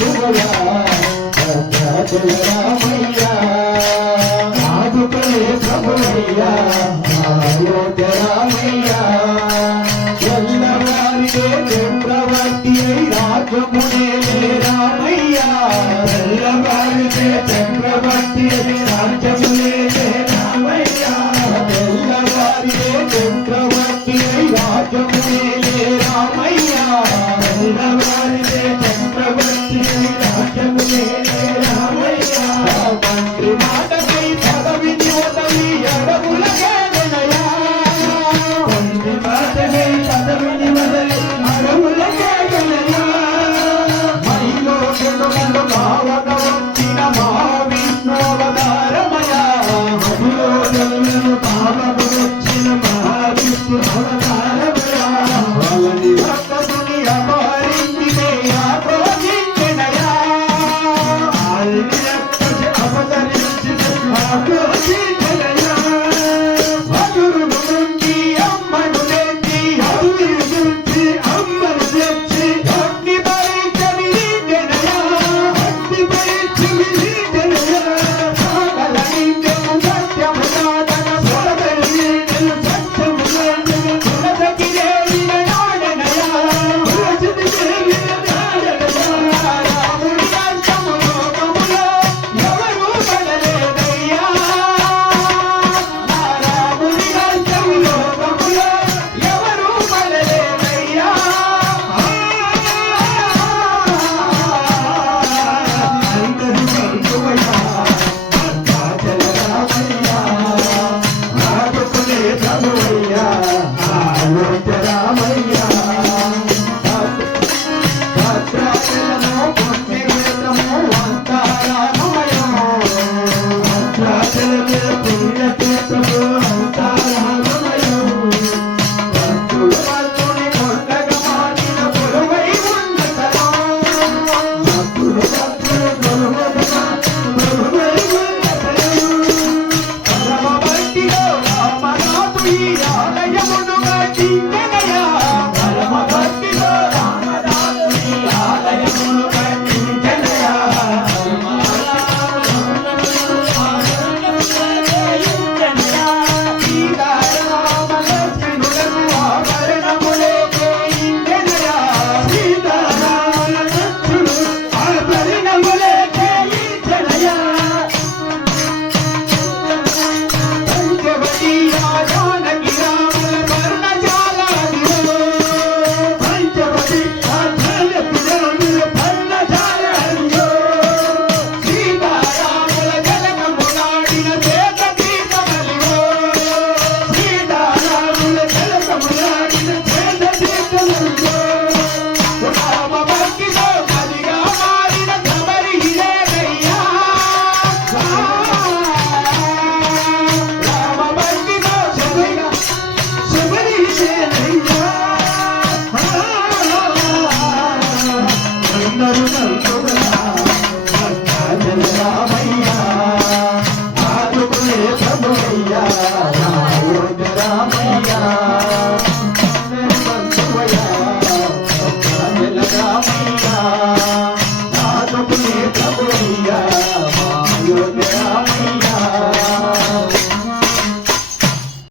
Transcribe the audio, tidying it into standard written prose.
బంధువయా రామయ్యా ఆదుకునే ప్రభువయ్యా అయోధ్య రామయ్యా ఎల్లవారికే చక్రవర్తి అయి రాజ్యమునే రామయ్యా ఎల్లవారికే చక్రవర్తి అయి రాజ్యమునే రామయ్యా ఎల్లవారికే చక్రవర్తి అయి రాజ్యమునే రామయ్యా ఎల్లవారికే చక్రవర్తి అయి రాజ్యమునే రామయ్యా మంత్రి మాటపై పదవిని వదలి అడవులకే వినయా మంత్రి మాటపై పదవిని వదలి అడవులకే వినయా మైలో చెడులను కావక వచ్చిన మహావిష్ణువతారమయా మైలో చెడులను కావక వచ్చిన మహావిష్ణువతారమయా అవని భక్తుని అపహరించితే ఆక్రోశించినయా ఆక్రోశించినయా మధురుడు నుండి అమ్మను తెచ్చి అదురు నుంచి అమ్మను తెచ్చి అగ్ని పరీక్ష విధించెనయా అగ్ని పరీక్ష విధించెనయా సాగల నిత్యము సత్యము సాధన సొలగలి సత్యము సాధన తులసకి దేవిన నాడనయా తులసికి దేవిన నాడనయా రాముడి కష్టము లోకములో ఎవరు పడలేదయ్యా రాముడి కష్టము లోకములో ఎవరు పడలేదయ్యా అందరూ బంధువయ్యా భద్రాచల రామయ్యా ఆదుకునే ప్రభువయ్యా అయోధ్య రామయ్యా భద్రాచలము పుణ్యక్షేత్రము అంతా రామమయము భద్రాచలము పుణ్యక్షేత్రము అంతా రామమయము భక్తుల భక్తుని కొండగా మారిన పొరువై ఉన్న స్థలం భక్తులు భక్తులు పొరువై ఉన్న స్థలం పరమ భక్తిలో రామనాథు ఈ ఆలయమును కట్టించెనయా పరమ భక్తిలో రామనాథు ఈ ఆలయమును కట్టించెనయా సీతారామ లక్ష్మణులకు ఆభరణములే చేయించెనయా సీతారామ లక్ష్మణులు ఆభరణములే చేయించెనయా పంచవటి జానకి రాముల పర్ణశాలలో పంచవటి జానకి రాముల పర్ణశాలలో సీతారాముల జలకములాడిన చేత గీతమలివో సీతారాముల జలకములాడిన చేత గీతమలివో రామ భక్తిలో మదిగా మారిన శబరి ఇదేనయ్యా రామ భక్తిలో శబరి ఇదేనయ్యా అందరూ బంధువులా భద్రాచల రామయ్యా ఆదుకునే ప్రభువయ్యా అయోధ్య రామయ్యా అందరూ బంధువయ్యా భద్రాచల రామయ్యా ఆదుకునే ప్రభువయ్యా